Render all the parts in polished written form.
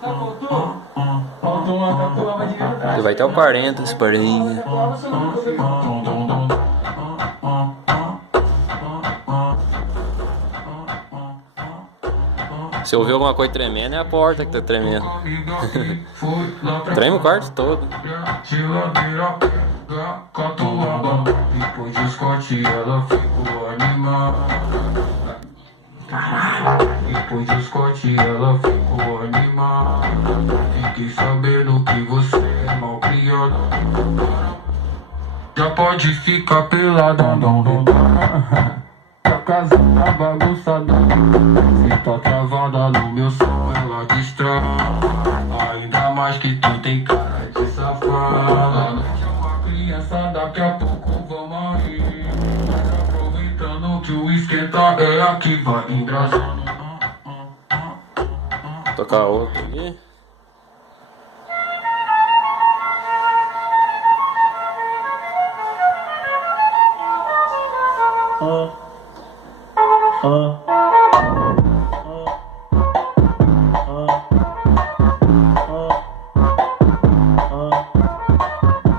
Tá, voltou? Faltou uma tatuava de verdade. Vai até o 40 esse parinho. Se ouvir alguma coisa tremendo, é a porta que tá tremendo. Treme o quarto todo. Depois do Scott ela ficou animada. Depois do Scott ela ficou animada. Fiquei sabendo que você é mal criado. Já pode ficar peladão. A casa tá bagunçada. Cê tá travada no meu som, ela distrai. Ainda mais que tu tem cara de safada. Noite é uma criança, daqui a pouco vamos rir. Mas aproveitando que o esquenta é aqui, vai engraçando. Tocar outro aqui.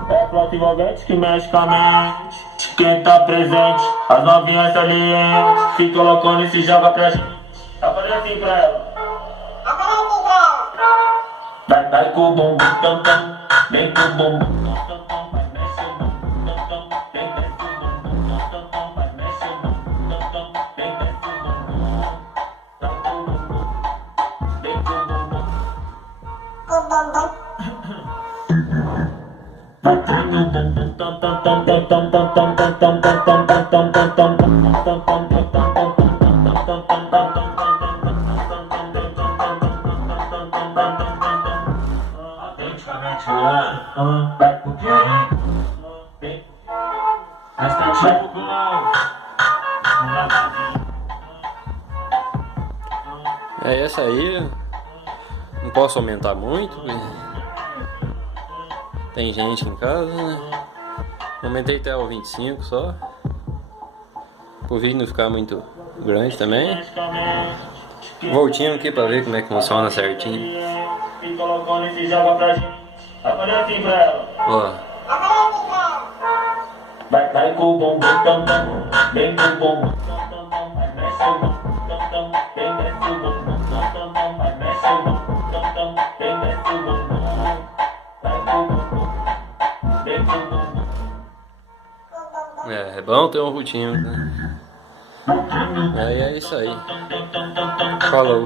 É flauta envolvente que mexe com a mente. Quem tá presente, as novinhas salientes. Se colocando e se joga pra gente. Tá fazendo assim pra ela. Vai com o bumbum tam tam. Vem com o bumbum tam tam. Vai mexe o bumbum tam tam. Vem desce o bumbum tam tam. Vai mexe o bumbum tam tam. Vem desce o bumbum. Vai com o bumbum. Vem com o bumbum. Vai treme o bumbum tam tam tam tam tam tam tam tam tam tam tam tam tam tam tam tam tam. Vai pro quê? Mas tá tipo É essa aí. Não posso aumentar muito. Tem gente em casa, né? Aumentei até o 25 só. Pro vídeo não ficar muito grande também. Voltinho aqui pra ver como é que funciona certinho. Me colocando e se joga pra gente. Vai fazer assim pra ela. Ó. Vai com o bumbum tam tam. Vem com o bumbum tam tam. Vai mexe o bumbum tam tam. Vem desce o bumbum tam tam. Vai mexe o bumbum tam tam. Vem desce o bumbum. Vai com o bumbum. Vem com o bumbum. É bom ter um rotinho, né? Aí é isso aí. Falou.